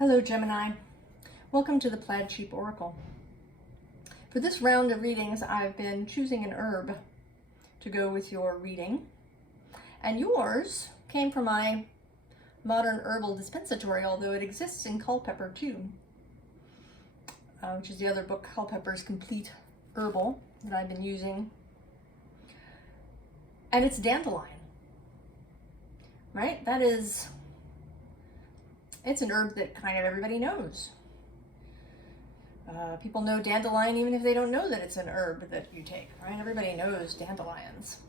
Hello Gemini, welcome to the Plaid Sheep Oracle. For this round of readings, I've been choosing an herb to go with your reading, and yours came from my modern herbal dispensatory, although it exists in Culpeper too, which is the other book, Culpeper's Complete Herbal, that I've been using, and it's dandelion, right? It's an herb that kind of everybody knows. People know dandelion even if they don't know that it's an herb that you take, right? Everybody knows dandelions.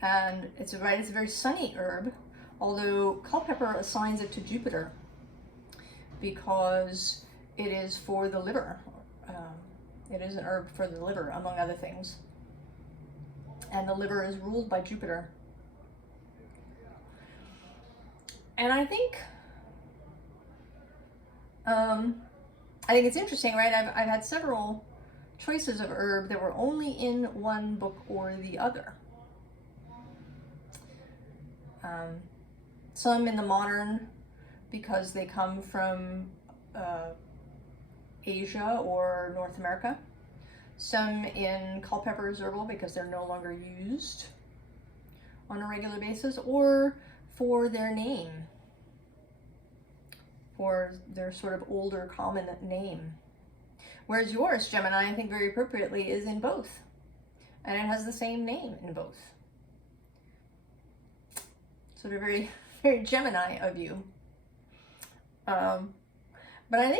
And it's a very sunny herb, although Culpeper assigns it to Jupiter because it is for the liver. It is an herb for the liver, among other things. And the liver is ruled by Jupiter. And I think it's interesting, right? I've had several choices of herb that were only in one book or the other. Some in the modern because they come from Asia or North America. Some in Culpeper's herbal because they're no longer used on a regular basis, or for their name, for their sort of older common name. Whereas yours, Gemini, I think very appropriately is in both, and it has the same name in both. Sort of very, very Gemini of you. But I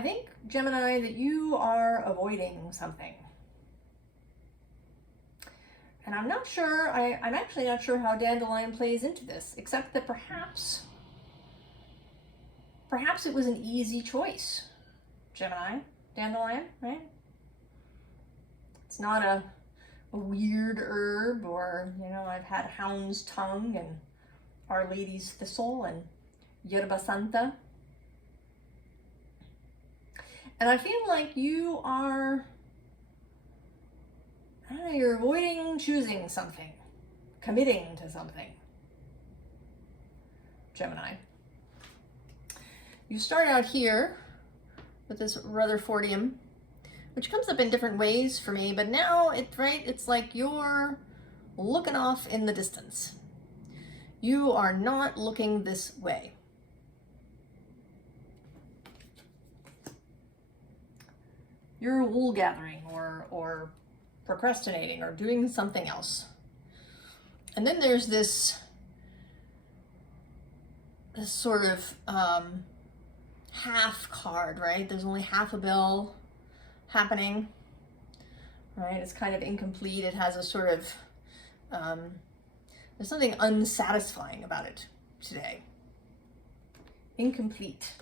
think Gemini, that you are avoiding something. And I'm not sure, I'm actually not sure how dandelion plays into this, except that perhaps it was an easy choice, Gemini, dandelion, right? It's not a weird herb, or, you know, I've had hound's tongue and Our Lady's thistle and yerba santa. And I feel like you are, I don't know, you're avoiding choosing something, committing to something, Gemini. You start out here with this Rutherfordium, which comes up in different ways for me, but now it's like you're looking off in the distance. You are not looking this way. You're wool gathering or procrastinating or doing something else. And then there's this sort of half card, right? There's only half a bill happening, right? It's kind of incomplete. It has a sort of, there's something unsatisfying about it today. Incomplete.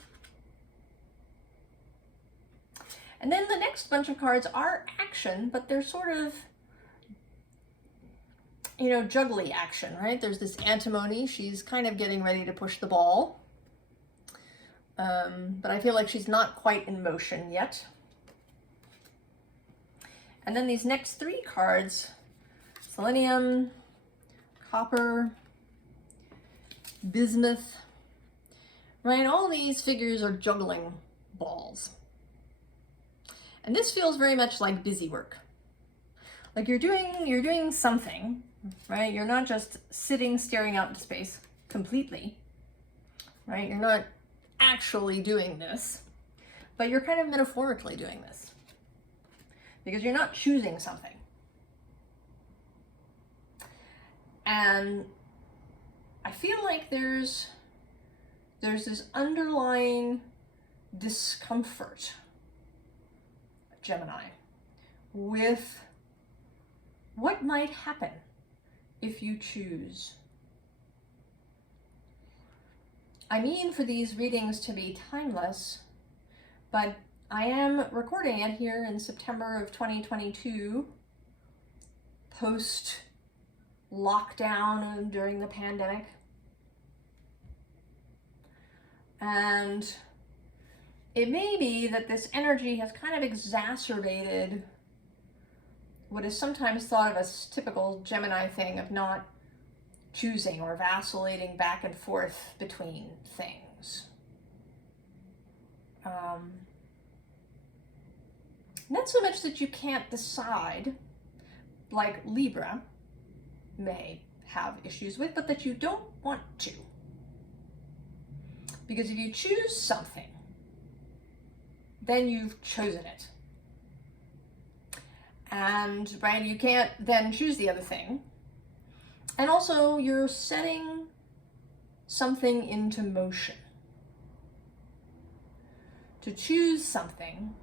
And then the next bunch of cards are action, but they're sort of, you know, juggly action, right? There's this antimony. She's kind of getting ready to push the ball. But I feel like she's not quite in motion yet. And then these next three cards, selenium, copper, bismuth, right? All these figures are juggling balls. And this feels very much like busy work. Like you're doing something, right? You're not just sitting staring out into space completely, right? You're not actually doing this, but you're kind of metaphorically doing this because you're not choosing something. And I feel like there's this underlying discomfort, Gemini, with what might happen if you choose. I mean for these readings to be timeless, but I am recording it here in September of 2022, post lockdown during the pandemic. And it may be that this energy has kind of exacerbated what is sometimes thought of as typical Gemini thing of not choosing or vacillating back and forth between things. Not so much that you can't decide, like Libra may have issues with, but that you don't want to. Because if you choose something, then you've chosen it. And, right, you can't then choose the other thing. And also, you're setting something into motion. To choose something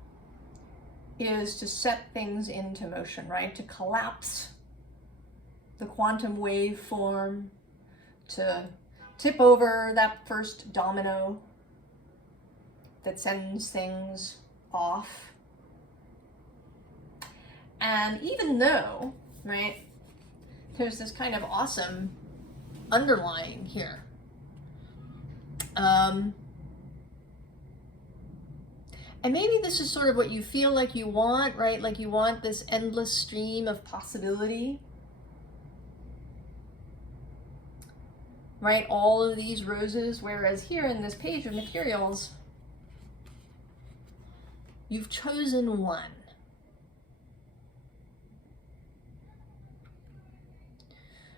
is to set things into motion, right? To collapse the quantum waveform, to tip over that first domino that sends things off. And even though, right, there's this kind of awesome underlying here. And maybe this is sort of what you feel like you want, right? Like you want this endless stream of possibility. Right? All of these roses, whereas here in this page of materials, you've chosen one.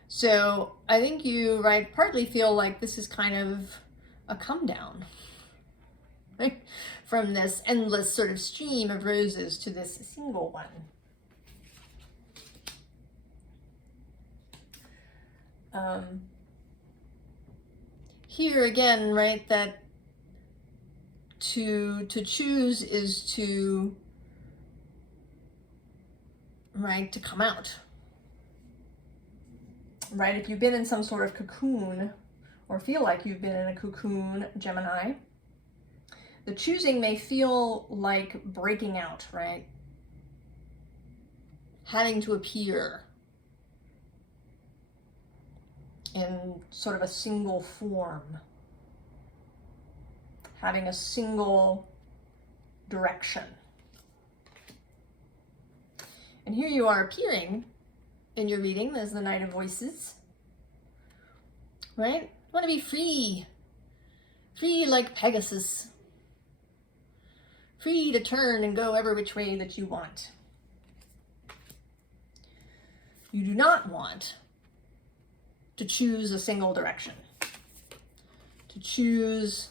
So I think you, right, partly feel like this is kind of a come down, right? From this endless sort of stream of roses to this single one. Here again, right, that to choose is to, right, to come out. Right, if you've been in some sort of cocoon, or feel like you've been in a cocoon, Gemini, the choosing may feel like breaking out, right? Having to appear in sort of a single form. Having a single direction. And here you are appearing in your reading as the Knight of Voices, right? You want to be free. Free like Pegasus. Free to turn and go every which way that you want. You do not want to choose a single direction. To choose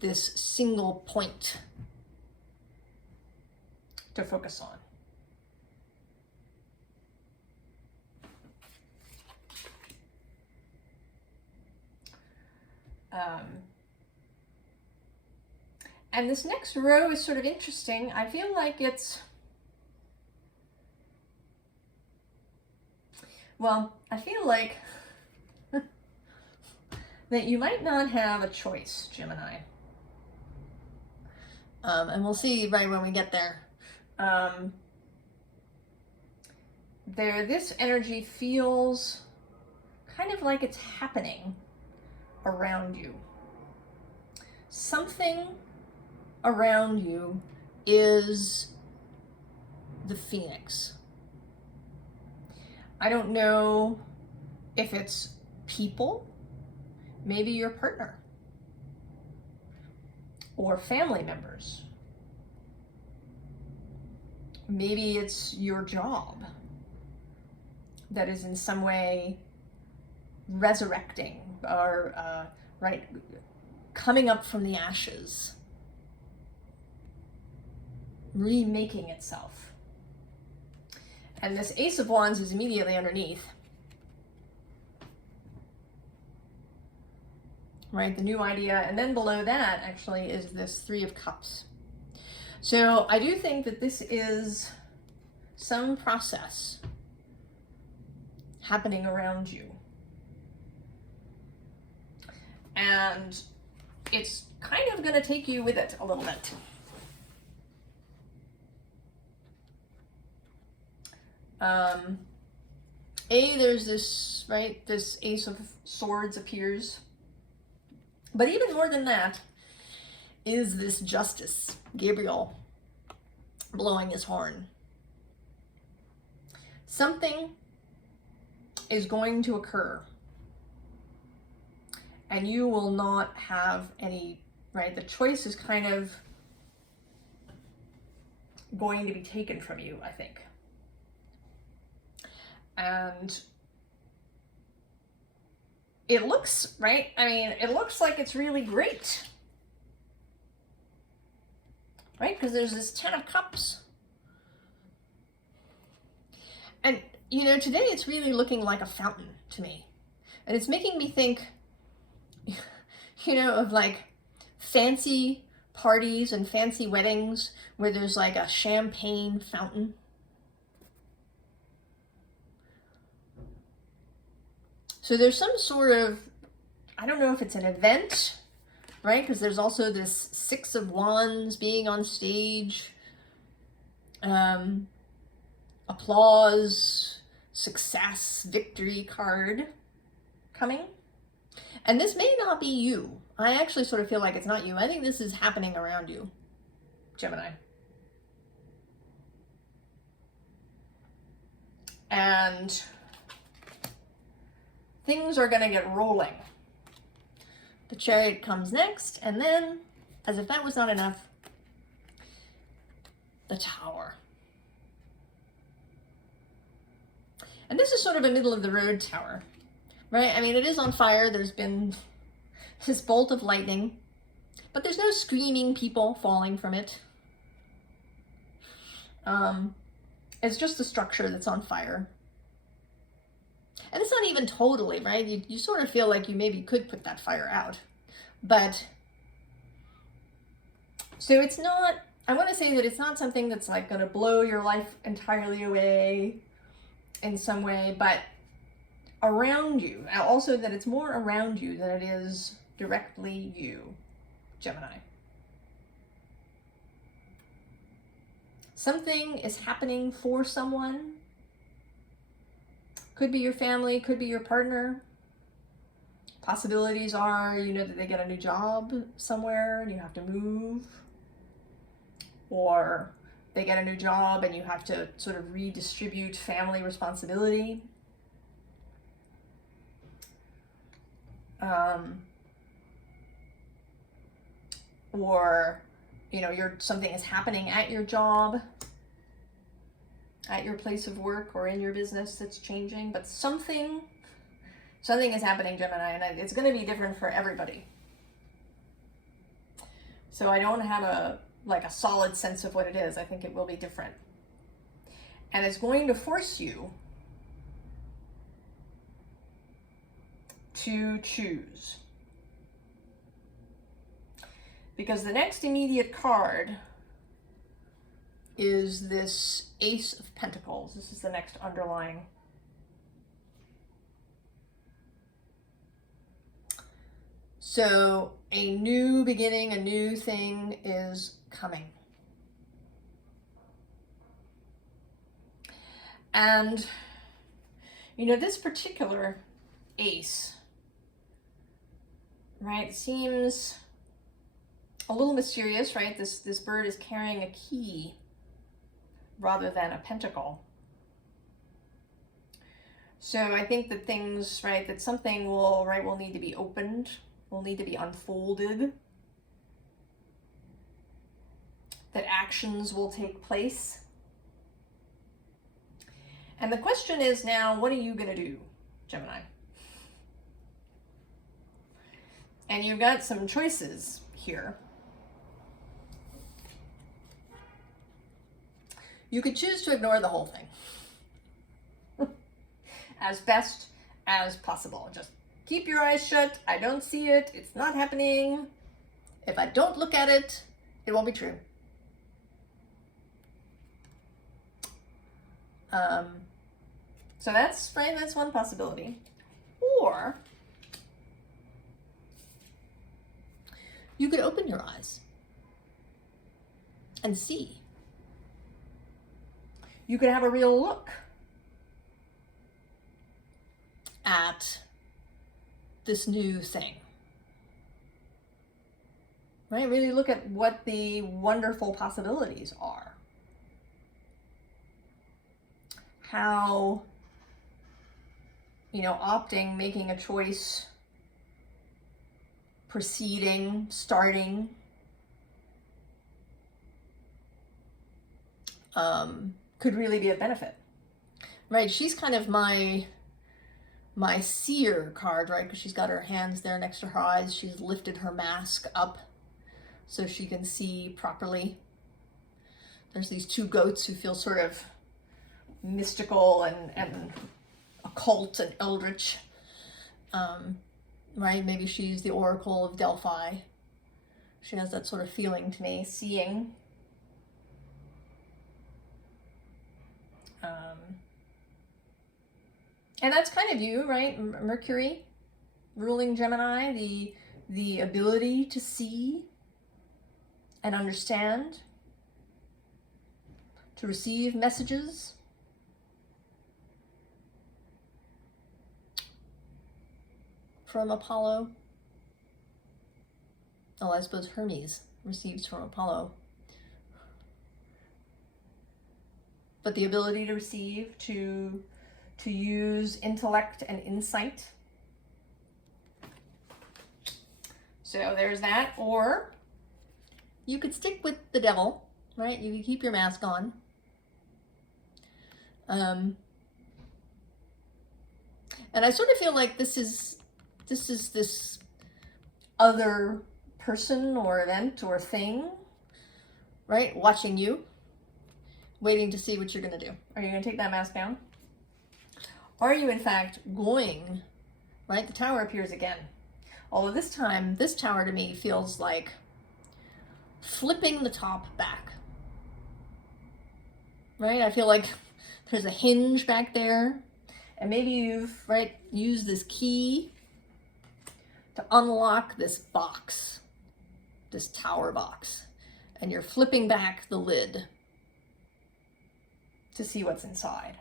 this single point to focus on. And this next row is sort of interesting. I feel like it's, well, I feel like that you might not have a choice, Gemini. And we'll see right when we get there. This energy feels kind of like it's happening around you. Something around you is the phoenix. I don't know if it's people, maybe your partner, or family members. Maybe it's your job that is in some way resurrecting or right, coming up from the ashes, remaking itself. And this Ace of Wands is immediately underneath. Right, the new idea. And then below that actually is this Three of Cups. So I do think that this is some process happening around you. And it's kind of going to take you with it a little bit. There's this, right, this Ace of Swords appears. But even more than that is this Justice, Gabriel, blowing his horn. Something is going to occur and you will not have any, right? The choice is kind of going to be taken from you, I think. And it looks, right? I mean, it looks like it's really great, right? Because there's this 10 of Cups. And, you know, today it's really looking like a fountain to me. And it's making me think, you know, of like fancy parties and fancy weddings where there's like a champagne fountain. So there's some sort of, I don't know if it's an event, right? Because there's also this 6 of Wands being on stage. Applause, success, victory card coming. And this may not be you. I actually sort of feel like it's not you. I think this is happening around you, Gemini. And things are going to get rolling. The Chariot comes next, and then, as if that was not enough, the Tower. And this is sort of a middle of the road tower, right? I mean, it is on fire. There's been this bolt of lightning, but there's no screaming people falling from it. It's just the structure that's on fire. And it's not even totally, right? You sort of feel like you maybe could put that fire out. But, so it's not, I want to say that it's not something that's like going to blow your life entirely away in some way, but around you. Also that it's more around you than it is directly you, Gemini. Something is happening for someone. Could be your family, could be your partner. Possibilities are, you know, that they get a new job somewhere and you have to move. Or they get a new job and you have to sort of redistribute family responsibility. Or, you know, something is happening at your job, at your place of work, or in your business that's changing. But something is happening, Gemini, and it's going to be different for everybody. So I don't have a solid sense of what it is. I think it will be different. And it's going to force you to choose. Because the next immediate card is this Ace of Pentacles. This is the next underlying. So a new beginning, a new thing is coming. And, you know, this particular ace, right, seems a little mysterious, right? This bird is carrying a key rather than a pentacle. So I think that things, right, that something will need to be opened, will need to be unfolded, that actions will take place. And the question is now, what are you going to do, Gemini? And you've got some choices here. You could choose to ignore the whole thing as best as possible. Just keep your eyes shut. I don't see it. It's not happening. If I don't look at it, it won't be true. So that's right. That's one possibility. Or you could open your eyes and see. You could have a real look at this new thing, right? Really look at what the wonderful possibilities are. How, you know, making a choice proceeding, starting. Could really be of benefit, right? She's kind of my seer card, right? Because she's got her hands there next to her eyes. She's lifted her mask up so she can see properly. There's these two goats who feel sort of mystical and occult and eldritch, right? Maybe she's the Oracle of Delphi. She has that sort of feeling to me, seeing. And that's kind of you, right? Mercury, ruling Gemini, the ability to see and understand, to receive messages. From Apollo. Oh, I suppose Hermes receives from Apollo. But the ability to receive, to use intellect and insight. So there's that. Or you could stick with the devil, right? You could keep your mask on. And I sort of feel like this is this other person or event or thing, right? Watching you, waiting to see what you're going to do. Are you going to take that mask down? Are you in fact going, right? The tower appears again. Although this time, this tower to me feels like flipping the top back, right? I feel like there's a hinge back there, and maybe you've, right, used this key to unlock this box, this tower box, and you're flipping back the lid to see what's inside.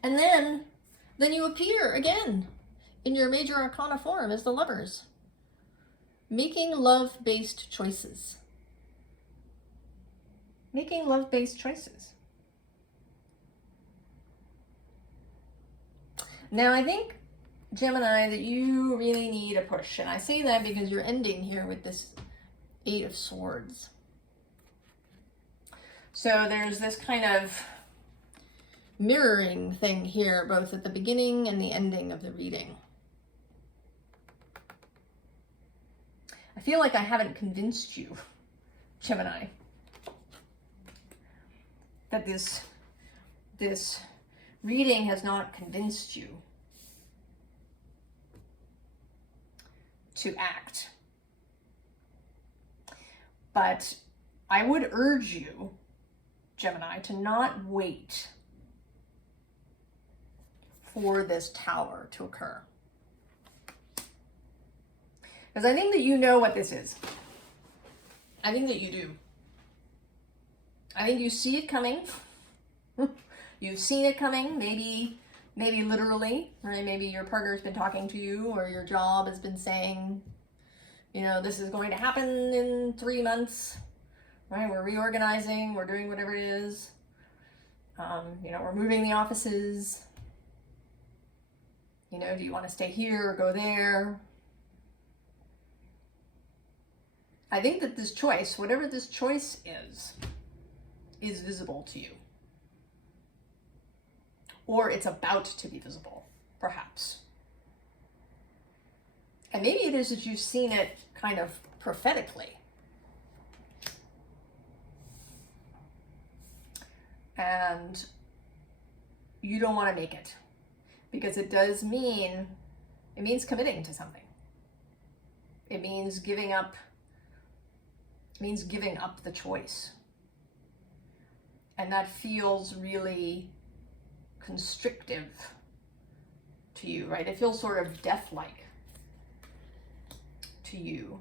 And then you appear again in your major arcana form as the Lovers, making love-based choices. Making love-based choices. Now, I think, Gemini, that you really need a push. And I say that because you're ending here with this Eight of Swords. So there's this kind of mirroring thing here, both at the beginning and the ending of the reading. I feel like I haven't convinced you, Gemini, that this reading has not convinced you to act. But I would urge you, Gemini, to not wait for this tower to occur. Because I think that you know what this is. I think that you do. I think you see it coming. You've seen it coming, maybe literally, right? Maybe your partner's been talking to you, or your job has been saying, you know, this is going to happen in 3 months, right? We're reorganizing, we're doing whatever it is. You know, we're moving the offices. You know, do you want to stay here or go there? I think that this choice, whatever this choice is visible to you. Or it's about to be visible, perhaps. And maybe it is that you've seen it kind of prophetically. And you don't want to make it. Because it does mean, it means committing to something. It means giving up, the choice. And that feels really constrictive to you, right? It feels sort of death-like to you,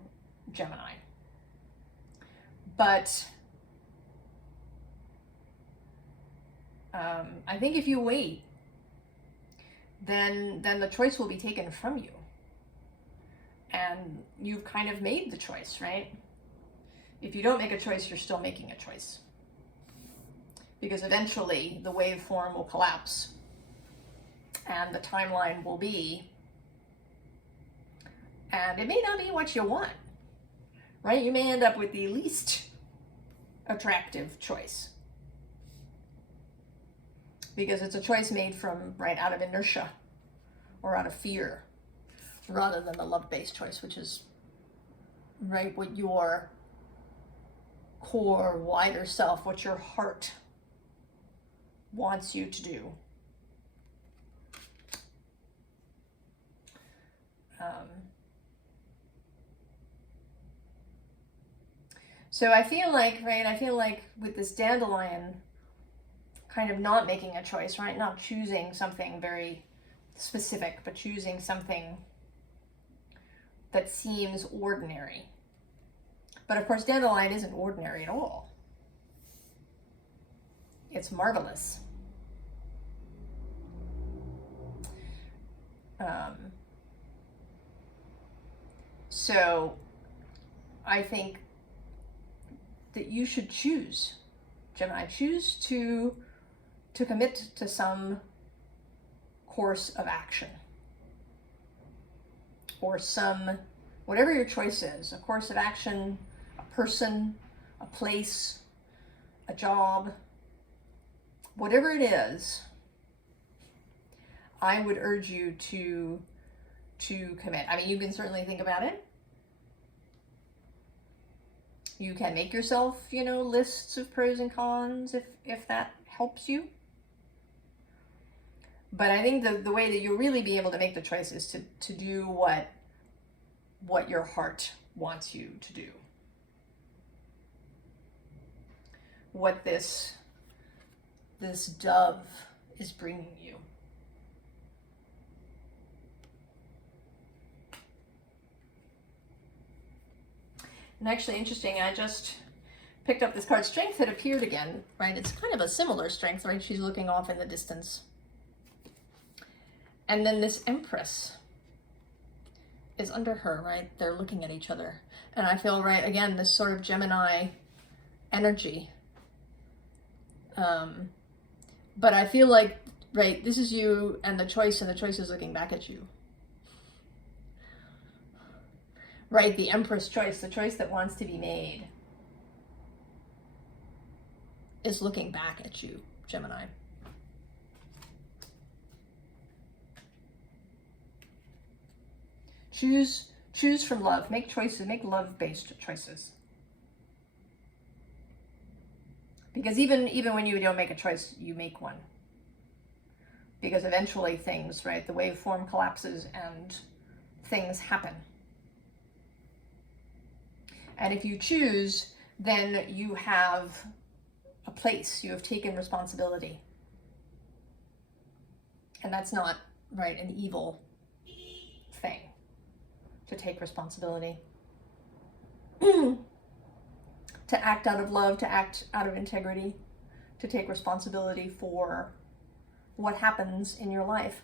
Gemini. But I think if you wait, then the choice will be taken from you. And you've kind of made the choice, right? If you don't make a choice, you're still making a choice. Because eventually the waveform will collapse and the timeline will be And it may not be what you want, right? You may end up with the least attractive choice, because it's a choice made from, right, out of inertia or out of fear, rather than the love-based choice, which is, right, what your core, wider self, what your heart wants you to do. So I feel like, right, I feel like with this dandelion, kind of not making a choice, right, not choosing something very specific, but choosing something that seems ordinary. But of course, dandelion isn't ordinary at all. It's marvelous. So I think that you should choose, Gemini, choose to commit to some course of action, or some, whatever your choice is, a course of action, a person, a place, a job, whatever it is. I would urge you to commit. I mean, you can certainly think about it. You can make yourself, you know, lists of pros and cons if that helps you. But I think the way that you'll really be able to make the choice is to do what your heart wants you to do. What this dove is bringing you. And actually, interesting, I just picked up this card. Strength had appeared again, right? It's kind of a similar strength, right? She's looking off in the distance. And then this Empress is under her, right? They're looking at each other. And I feel, right, again, this sort of Gemini energy. But I feel like, right, this is you and the choice is looking back at you. Right, the Empress choice, the choice that wants to be made, is looking back at you, Gemini. Choose from love. Make choices. Make love-based choices. Because even when you don't make a choice, you make one. Because eventually things, right, the waveform collapses and things happen. And if you choose, then you have a place. You have taken responsibility. And that's not, right, an evil thing, to take responsibility. To act out of love, to act out of integrity, to take responsibility for what happens in your life.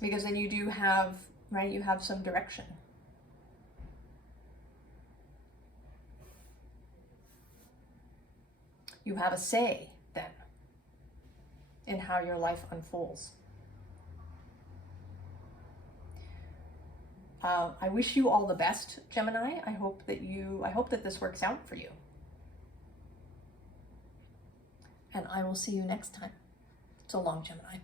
Because then you do have, right, you have some direction. You have a say then in how your life unfolds. I wish you all the best, Gemini. I hope that this works out for you. And I will see you next time. So long, Gemini.